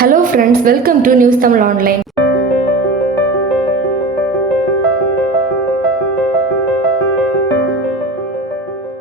Hello friends, welcome to News Tamil Online.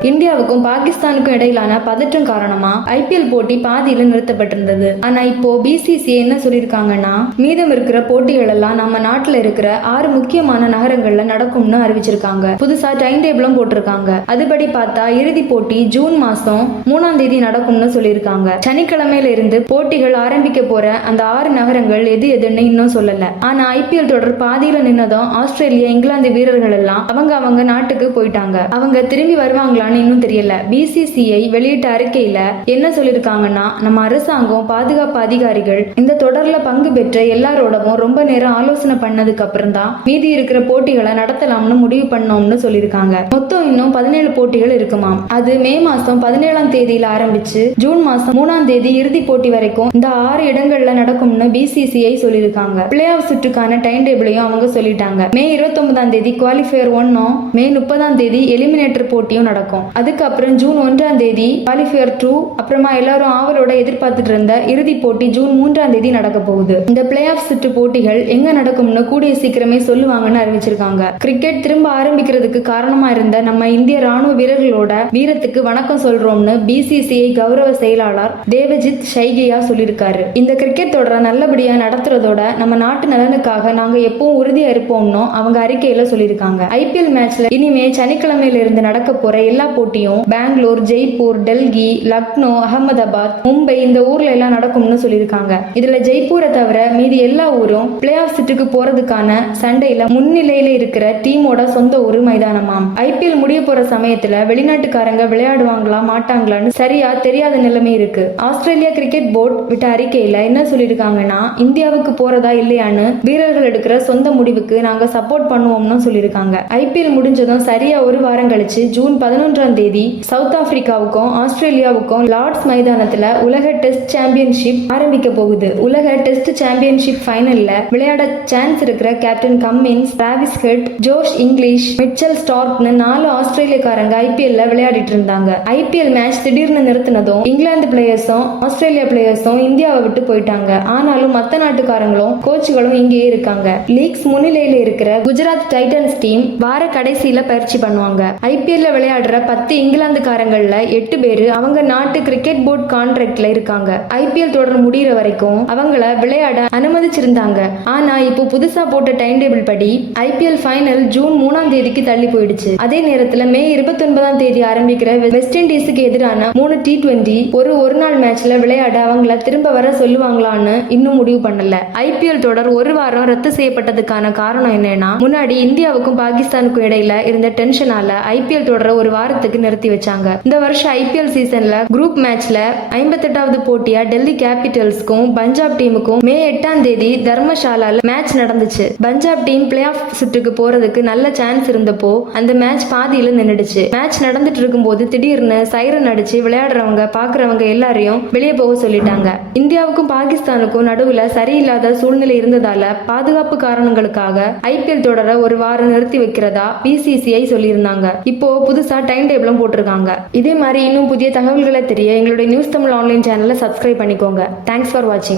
இந்தியாவுக்கும் பாகிஸ்தானுக்கும் இடையிலான பதற்றம் காரணமா ஐபிஎல் போட்டி பாதியில நிறுத்தப்பட்டிருந்தது. ஆனா இப்போ பிசிசிஐ என்ன சொல்லிருக்காங்கன்னா, மீதம் இருக்கிற போட்டிகள் எல்லாம் நம்ம நாட்டுல இருக்கிற 6 முக்கியமான நகரங்கள்ல நடக்கும்னு அறிவிச்சிருக்காங்க. புதுசா டைம் டேபிளும் போட்டிருக்காங்க. அதுபடி பார்த்தா இறுதி போட்டி ஜூன் மாசம் 3ஆம் தேதி நடக்கும்னு சொல்லியிருக்காங்க. சனிக்கிழமையில இருந்து போட்டிகள் ஆரம்பிக்க போற அந்த 6 நகரங்கள் எது எதுன்னு இன்னும் சொல்லல. ஆனா ஐபிஎல் தொடர் பாதியில நின்னதும் ஆஸ்திரேலியா, இங்கிலாந்து வீரர்கள் எல்லாம் அவங்க நாட்டுக்கு போயிட்டாங்க. அவங்க திரும்பி வருவாங்களான்னு இன்னும் தெரியல. பிசிசிஐ வெளியிட்ட அறிக்கையில என்ன சொல்லிருக்காங்கன்னா, நம்ம அரசாங்கம், பாதுகாப்பு அதிகாரிகள் இந்த தொடர்ல பங்கு பெற்ற எல்லாரோடவும் ரொம்ப நேரம் ஆலோசனை பண்ணதுக்கு அப்புறம் தான் மீதி இருக்கிற போட்டிகளை நடத்தலாம்னு முடிவு பண்ணோம்னு சொல்லிருக்காங்க. மொத்தம் இன்னும் 17 போட்டிகள் இருக்குமாம். அது மே மாசம் 17ஆம் தேதியில ஆரம்பிச்சு ஜூன் மாசம் 3ஆம் தேதி இறுதி போட்டி வரைக்கும் இந்த 6 இடங்கள்ல நடக்கும்னு பிசிசிஐ சொல்லிருக்காங்க. பிளே ஆஃப் சுற்றுக்கான டைம் டேபிளையும் அவங்க சொல்லிட்டாங்க. மே 29ஆம் தேதி குவாலிஃபயர் 1, மே 30ஆம் தேதி எலிமினேட்டர் போட்டியும் நடக்கும். அதுக்கப்புறம் ஜூன் 1ஆம் தேதி குவாலிஃபயர் 2, அப்புறமா எல்லாரும் ஆவலோட எதிர்பார்த்துட்டு இருந்த இறுதி போட்டி ஜூன் 3ஆம் தேதி நடக்க போகுது. இந்த பிளே ஆஃப் சுற்று போட்டிகள் எங்க நடக்கும்னு கூடிய சீக்கிரமே சொல்லுவாங்கன்னு அறிவிச்சிருக்காங்க. கிரிக்கெட் திரும்ப ஆரம்பிக்கிறதுக்கு காரணமா இருந்த நம்ம இந்திய ராணுவ வீரர்களோட வீரத்துக்கு வணக்கம் சொல்றோம்னு பிசிசிஐ கௌரவ செயலாளர் தேவஜித் ஷைகியா சொல்லியிருக்காரு. இந்த கிரிக்கெட் தொடரை நல்லபடியா நடத்துறதோட நம்ம நாட்டு நலனுக்காக நாங்க எப்பவும் உறுதியா இருப்போம்னு அவங்க அறிக்கையில சொல்லியிருக்காங்க. ஐபிஎல் மேட்ச்ல இனிமே சனிக்கிழமையில இருந்து நடக்க போற எல்லா போட்டியும் பெங்களூர், ஜெய்ப்பூர், டெல்லி, லக்னோ, அகமதாபாத், மும்பை இந்த ஊர்ல எல்லாம் நடக்கும்னு சொல்லியிருக்காங்க. இதுல ஜெய்ப்பூரை தவிர மீதி எல்லா ஊரும் பிளே ஆஃப் சுற்றுக்கு போறதுக்கான சண்டையில முன்னிலையில இருக்கிற டீமோட சொந்த ஊர் மைதானமாம். ஐபிஎல் முடிய போற சமயத்துல வெளிநாட்டுக்காரங்க விளையாடுவாங்களா மாட்டாங்களான்னு சரியா தெரியாத நிலைமை இருக்கு. ஆஸ்திரேலியா கிரிக்கெட் போர்டு விட்ட அறிக்கையில என்ன சொல்லிருக்காங்கன்னா, இந்தியாவுக்கு போறதா இல்லையான்னு வீரர்கள் எடுக்கிற சொந்த முடிவுக்கு நாங்க சப்போர்ட் பண்ணுவோம்னு சொல்லியிருக்காங்க. ஐபிஎல் முடிஞ்சதும் சரியா ஒரு வாரம் கழிச்சு ஜூன் 11ஆம் தேதி சவுத் ஆப்பிரிக்காவுக்கும் ஆஸ்திரேலியாவுக்கும் லார்ட்ஸ் மைதானத்துல உலக டெஸ்ட் சாம்பியன்ஷிப் ஆரம்பிக்க போகுது. உலக டெஸ்ட் சாம்பியன்ஷிப் ஃபைனல்ல விளையாட சான்ஸ் இருக்கிற captain Cummins, Travis Head, Josh Inglis, Mitchell ஸ்டார்க்னு 4 ஆஸ்திரேலியக்காரங்க ஐபிஎல்ல விளையாடிட்டு இருந்தாங்க. ஐபிஎல் மேட்ச் திடீர்னு நிறுத்தினதும் இங்கிலாந்து பிளேயர்ஸும் ஆஸ்திரேலியா பிளேயர்ஸும் இந்தியாவை விட்டு போயிட்டாங்க. ஆனாலும் மத்த நாட்டுக்காரங்களும் கோச்சுகளும் இங்கே இருக்காங்க. லீக்ஸ் முன்னிலையில இருக்கிற குஜராத் டைட்டன்ஸ் டீம் வார கடைசியில பயிற்சி பண்ணுவாங்க. ஐபிஎல்ல விளையாடுற 10 இங்கிலாந்துக்காரங்கள்ல 8 பேரு அவங்க நாட்டு கிரிக்கெட் போர்டு கான்ட்ராக்ட்ல இருக்காங்க. ஐபிஎல் தொடர் முடிகிற வரைக்கும் அவங்கள விளையாட அனுமதிச்சிருந்தாங்க. ஆனா இப்போ புதுசா போட்ட டைம் டேபிள் படி ஐபிஎல் ஃபைனல் ஜூன் 3ஆம் தேதிக்கு தள்ளி போயிடுச்சு. அதே நேரத்துல மே 29ஆம் தேதி ஆரம்பிக்கிற வெஸ்ட் இண்டீஸுக்கு எதிரான 3 T20 ஒரு நாள் மேட்ச்ல விளையாட அவங்கள திரும்ப வர சொல்லுவாங்களான்னு இன்னும் முடிவு பண்ணல. ஐபிஎல் தொடர் ஒரு வாரம் ரத்து செய்யப்பட்டதுக்கான காரணம் என்னன்னா, முன்னாடி இந்தியாவுக்கும் பாகிஸ்தானுக்கும் இடையில இருந்த டென்ஷனால ஐபிஎல் தொடர ஒரு வாரத்துக்கு நிறுத்தி வச்சாங்க. இந்த வருஷம் ஐபிஎல் சீசன்ல குரூப் மேட்ச்ல 58வது போட்டியா டெல்லி கேபிட்டல்ஸ்க்கும் பஞ்சாப் டீமுக்கும் மே 8ஆம் தேதி தர்மசாலால மேட்ச் நடந்துச்சு. பஞ்சாப் டீம் பிளே ஆஃப் சுற்றுக்கு போறதுக்கு நல்ல சான்ஸ் இருந்தப்போ அந்த மேட்ச் பாதியில நின்னுடுச்சு. மேட்ச் நடந்துட்டு இருக்கும்போது திடீர்னு சைரன் அடிச்சு விளையாடுறவங்க பாக்குறவங்க எல்லாரையும் வெளியே போக சொல்லிட்டாங்க. இந்தியாவுக்கும் பாகிஸ்தானுக்கும் நடுவுல சரியில்லாத சூழ்நிலை இருந்ததால பாதுகாப்பு காரணங்களுக்காக ஐபிஎல் தொடர ஒரு வாரம் நிறுத்தி வைக்கிறதா பிசிசிஐ சொல்லியிருந்தாங்க. இப்போ புதுசா டைம் டேபிளும் போட்டிருக்காங்க. இதே மாதிரி இன்னும் புதிய தகவல்களை தெரிய எங்களுடைய நியூஸ் தமிழ் ஆன்லைன் சேனலை சப்ஸ்கிரைப் பண்ணிக்கோங்க. தேங்க்ஸ் ஃபார் வாட்சிங்.